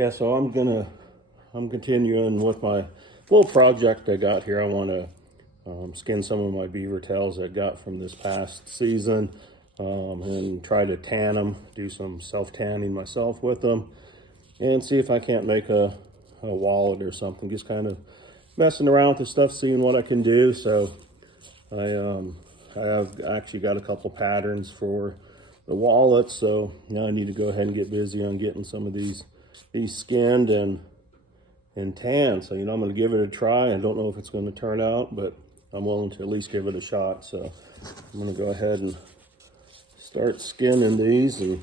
Yeah, so I'm continuing with my little project I got here. I want to skin some of my beaver tails I got from this past season, and try to tan them, do some self-tanning myself with them, and see if I can't make a wallet or something. Just kind of messing around with the stuff, seeing what I can do. So I have actually got a couple patterns for the wallet, so now I need to go ahead and get busy on getting some of these skinned and tan. So, I'm going to give it a try. I don't know if it's going to turn out, but I'm willing to at least give it a shot. So I'm going to go ahead and start skinning these, and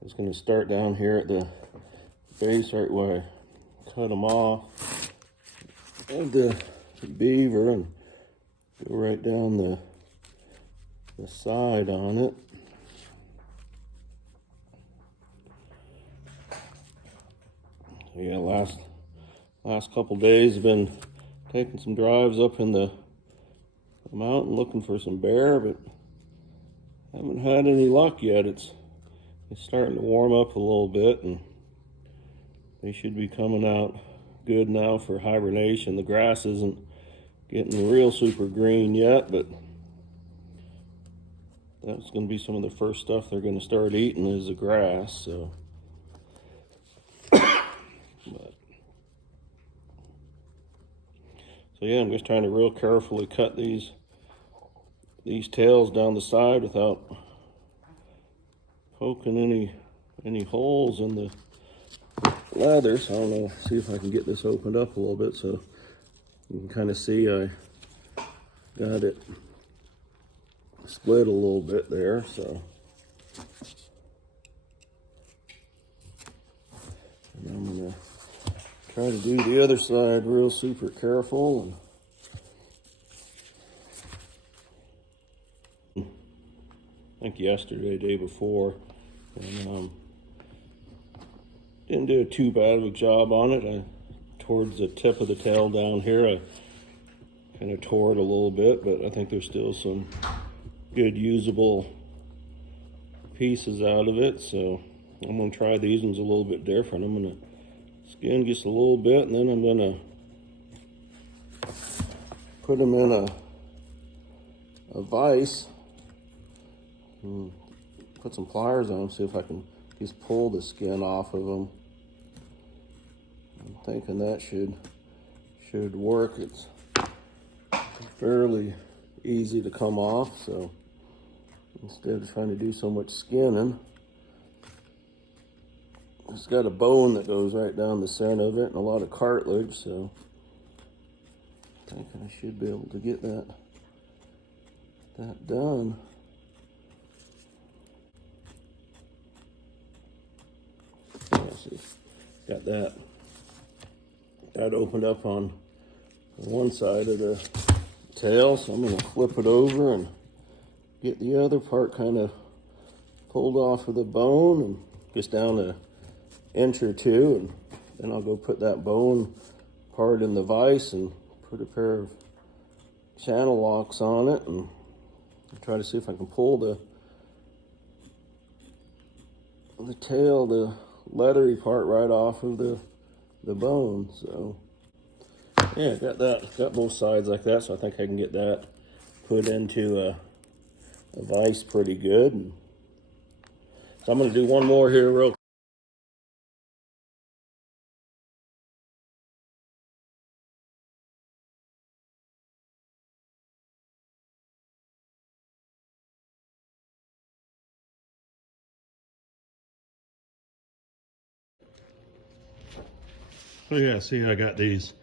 I'm just going to start down here at the base, right where I cut them off of the beaver, and go right down the side on it. Yeah, last couple days I've been taking some drives up in the mountain looking for some bear, but haven't had any luck yet. It's starting to warm up a little bit, and they should be coming out good now for hibernation. The grass isn't getting real super green yet, but that's going to be some of the first stuff they're going to start eating is the grass. So yeah, I'm just trying to real carefully cut these tails down the side without poking any holes in the leather. So I don't know, see if I can get this opened up a little bit so you can kind of see I got it split a little bit there. So and I'm gonna try to do the other side real super careful. And I think yesterday, day before, and didn't do too bad of a job on it. Towards the tip of the tail down here, I kind of tore it a little bit, but I think there's still some good usable pieces out of it. So I'm gonna try these ones a little bit different. I'm gonna skin just a little bit, and then I'm gonna put them in a vise and put some pliers on them, see if I can just pull the skin off of them. I'm thinking that should work. It's fairly easy to come off, so instead of trying to do so much skinning, it's got a bone that goes right down the center of it and a lot of cartilage, so I think I should be able to get that done. Yeah, see, got that opened up on one side of the tail, so I'm going to flip it over and get the other part kind of pulled off of the bone and just down an inch or two, and then I'll go put that bone part in the vise and put a pair of channel locks on it and try to see if I can pull the tail, the leathery part right off of the bone. So yeah, got both sides like that, so I think I can get that put into a vise pretty good. And so I'm going to do one more here real quick. So yeah, see, I got these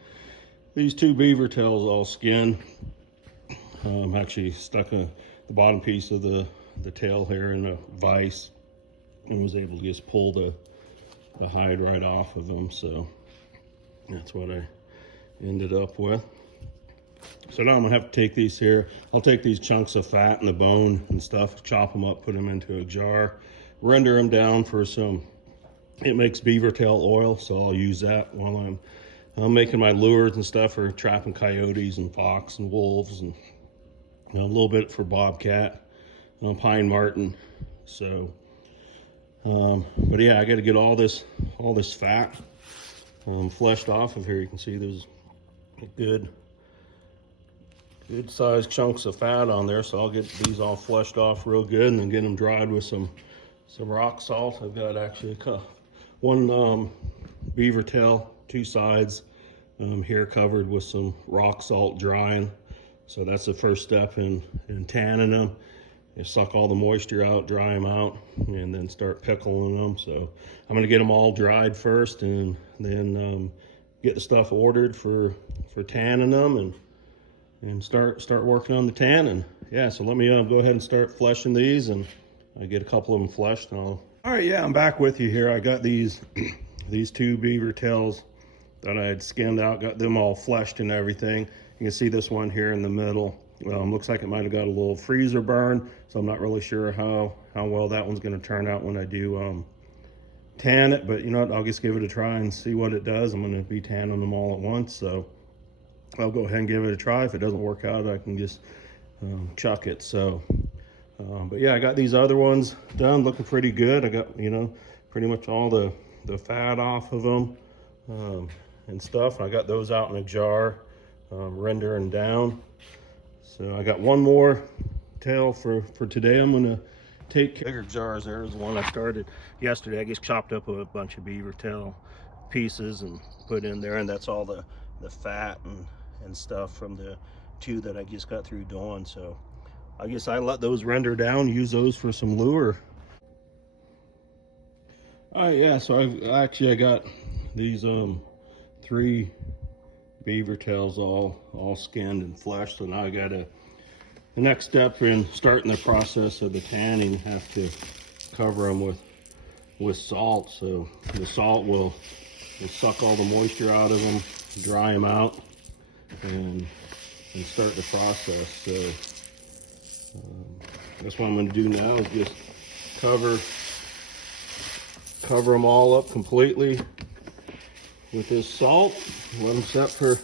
two beaver tails all skinned. Actually stuck the bottom piece of the tail here in a vise and was able to just pull the hide right off of them. So that's what I ended up with. So now I'm gonna have to take these here. I'll take these chunks of fat and the bone and stuff, chop them up, put them into a jar, render them down for some. It makes beaver tail oil, so I'll use that while I'm making my lures and stuff for trapping coyotes and fox and wolves, and a little bit for bobcat, pine marten. So But yeah, I got to get all this fat fleshed off of here. You can see there's good sized chunks of fat on there, so I'll get these all fleshed off real good and then get them dried with some rock salt. I've got actually one beaver tail, 2 sides here covered with some rock salt drying. So that's the first step in tanning them. You suck all the moisture out, dry them out, and then start pickling them. So I'm gonna get them all dried first, and then get the stuff ordered for tanning them, and start working on the tanning. Yeah, so let me go ahead and start fleshing these, and I get a couple of them fleshed. And all right, yeah, I'm back with you here. I got these these 2 beaver tails that I had skinned out, got them all fleshed and everything. You can see this one here in the middle. Looks like it might have got a little freezer burn, so I'm not really sure how well that one's going to turn out when I do tan it. But you know what, I'll just give it a try and see what it does. I'm going to be tanning them all at once, so I'll go ahead and give it a try. If it doesn't work out, I can just chuck it. So, but yeah, I got these other ones done, looking pretty good. I got, you know, pretty much all the fat off of them and stuff. I got those out in a jar, rendering down. So I got one more tail for today. I'm gonna take bigger jars. There's one I started yesterday. I just chopped up a bunch of beaver tail pieces and put in there, and that's all the fat and stuff from the 2 that I just got through doing. So I guess I let those render down, use those for some lure. All right, yeah, so I got these 3 beaver tails all skinned and fleshed. So now I got the next step in starting the process of the tanning. Have to cover them with salt, so the salt will suck all the moisture out of them, dry them out, and start the process. So that's what I'm going to do now, is just cover them all up completely with this salt. Let them set for a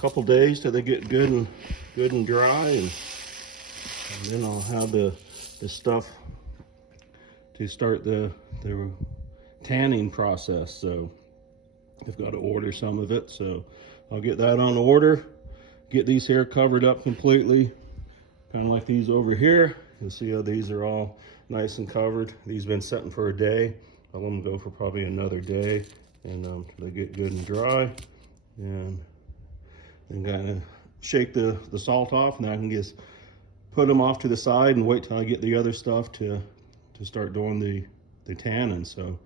couple days till they get good and dry, and then I'll have the stuff to start the tanning process. So I've got to order some of it, so I'll get that on order. Get these here covered up completely, kind of like these over here. You can see how these are all nice and covered. These have been setting for a day. I'll let them go for probably another day, and they get good and dry, and then kind of shake the salt off, and I can just put them off to the side and wait till I get the other stuff to start doing the tanning. So